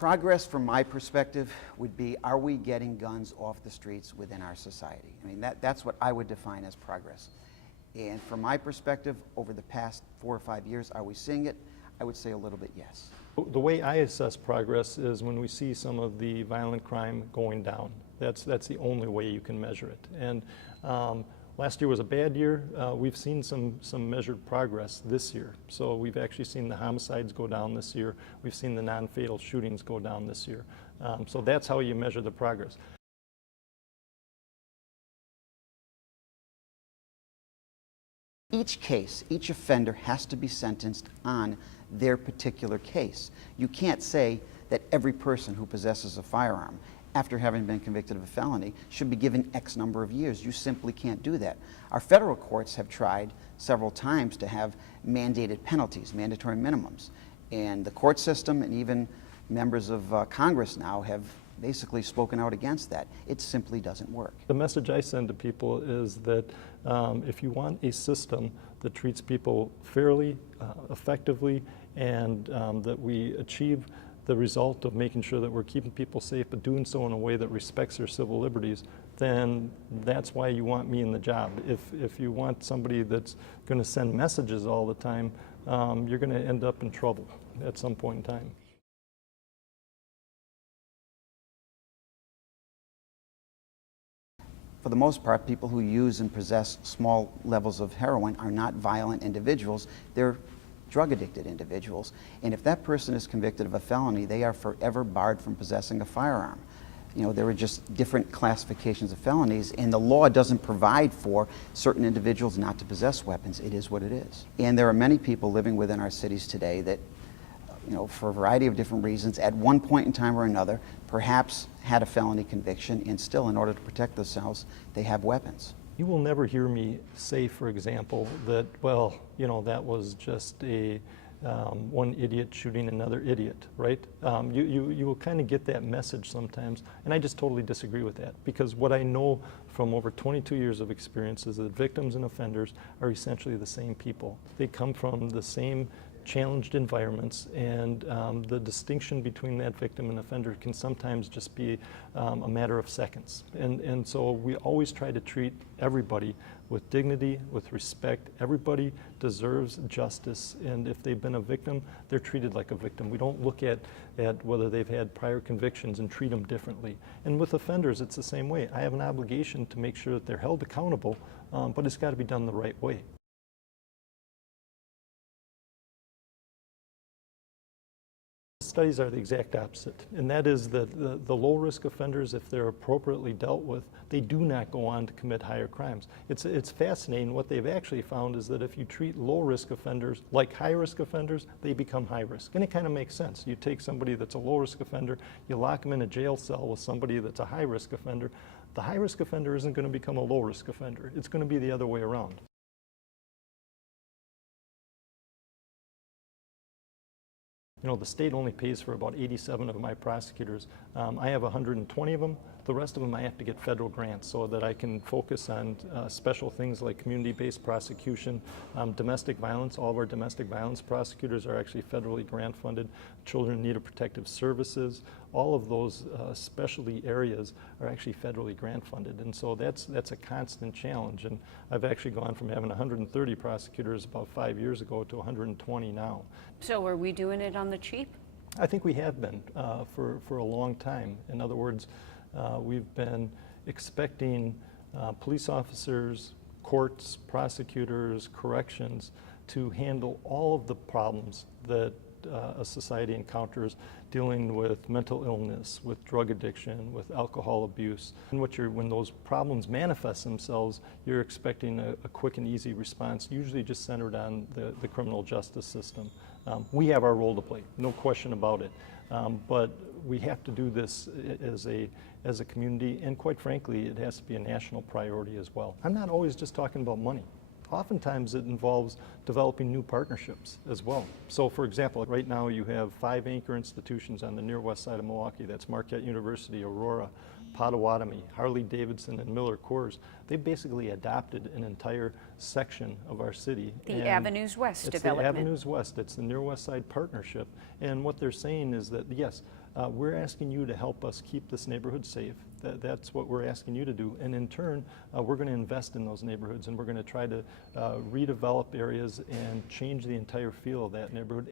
Progress, from my perspective, would be, are we getting guns off the streets within our society? I mean, that's what I would define as progress. And from my perspective, over the past 4 or 5 years, are we seeing it? I would say a little bit yes. The way I assess progress is when we see some of the violent crime going down. That's the only way you can measure it. And last year was a bad year. We've seen some measured progress this year. So we've actually seen the homicides go down this year. We've seen the non-fatal shootings go down this year. So that's how you measure the progress. Each case, each offender has to be sentenced on their particular case. You can't say that every person who possesses a firearm after having been convicted of a felony should be given X number of years. You simply can't do that. Our federal courts have tried several times to have mandated penalties, mandatory minimums. And the court system and even members of Congress now have basically spoken out against that. It simply doesn't work. The message I send to people is that if you want a system that treats people fairly, effectively, and that we achieve the result of making sure that we're keeping people safe, but doing so in a way that respects their civil liberties, then that's why you want me in the job. If you want somebody that's going to send messages all the time, you're going to end up in trouble at some point in time. For the most part, people who use and possess small levels of heroin are not violent individuals. They're drug-addicted individuals. And if that person is convicted of a felony, they are forever barred from possessing a firearm. You know, there are just different classifications of felonies, and the law doesn't provide for certain individuals not to possess weapons. It is what it is. And there are many people living within our cities today that, you know, for a variety of different reasons, at one point in time or another, perhaps had a felony conviction, and still, in order to protect themselves, they have weapons. You will never hear me say, for example, that, well, you know, that was just a one idiot shooting another idiot, right? You will kind of get that message sometimes, and I just totally disagree with that, because what I know from over 22 years of experience is that victims and offenders are essentially the same people. They come from the same challenged environments, and the distinction between that victim and offender can sometimes just be a matter of seconds. And so we always try to treat everybody with dignity, with respect. Everybody deserves justice, and if they've been a victim, they're treated like a victim. We don't look at whether they've had prior convictions and treat them differently. And with offenders, it's the same way. I have an obligation to make sure that they're held accountable, but it's got to be done the right way. Studies are the exact opposite, and that is that the low-risk offenders, if they're appropriately dealt with, they do not go on to commit higher crimes. It's fascinating. What they've actually found is that if you treat low-risk offenders like high-risk offenders, they become high-risk. And it kind of makes sense. You take somebody that's a low-risk offender, you lock them in a jail cell with somebody that's a high-risk offender. The high-risk offender isn't going to become a low-risk offender. It's going to be the other way around. You know, the state only pays for about 87 of my prosecutors. I have 120 of them. The rest of them I have to get federal grants so that I can focus on special things like community-based prosecution, domestic violence. All of our domestic violence prosecutors are actually federally grant funded. Children in need of protective services. All of those specialty areas are actually federally grant funded. And so that's a constant challenge. And I've actually gone from having 130 prosecutors about 5 years ago to 120 now. So are we doing it on the cheap? I think we have been for a long time. In other words, we've been expecting police officers, courts, prosecutors, corrections to handle all of the problems that a society encounters dealing with mental illness, with drug addiction, with alcohol abuse. And when those problems manifest themselves, you're expecting a quick and easy response, usually just centered on the criminal justice system. We have our role to play, no question about it. But we have to do this as a community, and quite frankly, it has to be a national priority as well. I'm not always just talking about money. Oftentimes it involves developing new partnerships as well. So for example, right now you have 5 anchor institutions on the near west side of Milwaukee. That's Marquette University, Aurora, Potawatomi, Harley-Davidson, and Miller Coors, they basically adopted an entire section of our city. The And Avenues West it's development. The Avenues West. It's the Near West Side Partnership. And what they're saying is that, yes, we're asking you to help us keep this neighborhood safe. That's what we're asking you to do. And in turn, we're going to invest in those neighborhoods, and we're going to try to redevelop areas and change the entire feel of that neighborhood.